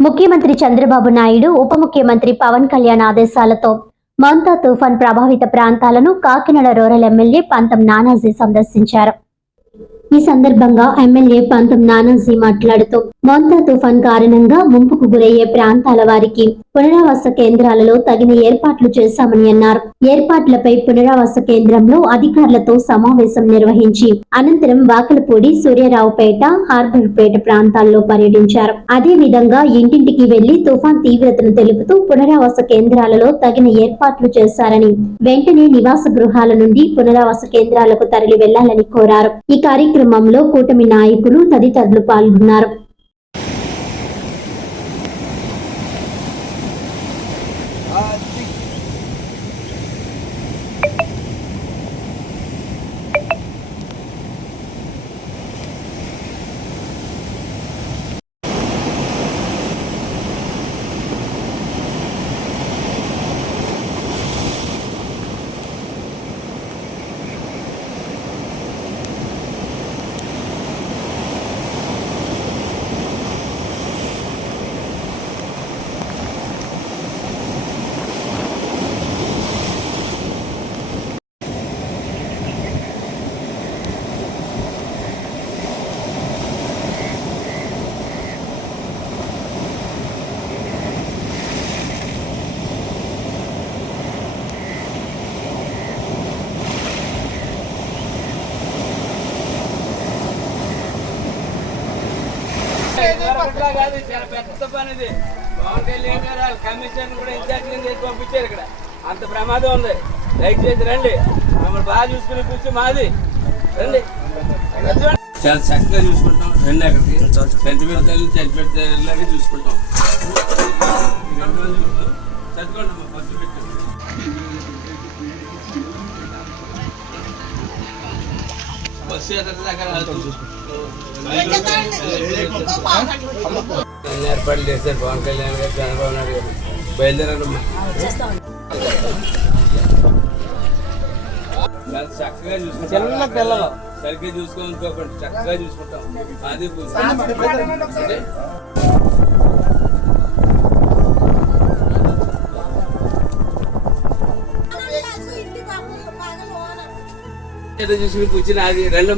ముఖ్యమంత్రి చంద్రబాబు నాయుడు ఉప ముఖ్యమంత్రి పవన్ కళ్యాణ్ ఆదేశాలతో మౌంతా తుఫాన్ ప్రభావిత ప్రాంతాలను కాకినాడ రూరల్ ఎమ్మెల్యే పంతం నానాజీ సందర్శించారు. ఈ సందర్భంగా ఎమ్మెల్యే పంతం నానాజీ మాట్లాడుతూ మౌంతా తుఫాన్ కారణంగా ముంపుకు గురయ్యే ప్రాంతాల వారికి పునరావాస కేంద్రాలలో తగిన ఏర్పాట్లు చేశామని అన్నారు. ఏర్పాట్లపై పునరావాస కేంద్రంలో అధికారులతో సమావేశం నిర్వహించి అనంతరం వాకలపూడి సూర్యరావుపేట హార్బర్పేట ప్రాంతాల్లో పర్యటించారు. అదే విధంగా ఇంటింటికి వెళ్ళి తుఫాన్ తీవ్రతను తెలుపుతూ పునరావాస కేంద్రాలలో తగిన ఏర్పాట్లు చేశారని వెంటనే నివాస గృహాల నుండి పునరావాస కేంద్రాలకు తరలి వెళ్ళాలని కోరారు. ఈ కార్యక్రమంలో కూటమి నాయకులు తదితరులు పాల్గొన్నారు. పెద్ద పని ఇది పవన్ కళ్యాణ్ గారు వాళ్ళ కమిషన్ కూడా ఇన్ఛార్జ్ చేసి పంపించారు ఇక్కడ. అంత ప్రమాదం ఉంది. లైక్ చేసి రండి. మమ్మల్ని బాగా చూసుకుని కూర్చో మాది. రండి. చాలా చక్కగా చూసుకుంటాం. రండి అక్కడికి. చనిపెడితే చనిపెడితే లాగా చూసుకుంటాం ఈ రెండు రోజులు చదువుకోండి అమ్మా, ఫస్ట్ పెట్టు బస్సు ఎక్కడ దగ్గర అన్ని ఏర్పాట్లు చేశారు పవన్ కళ్యాణ్ గారు చంద్రబాబు నాయుడు గారు బయలుదేరారమ్మా చక్కగా చూసుకుంటాం. చిన్న పిల్లలు. సరిగ్గా చూసుకోనుకోకండి చక్కగా చూసుకుంటాం. అది. ఏదో చూసుకుని కూర్చుని అది రెండు.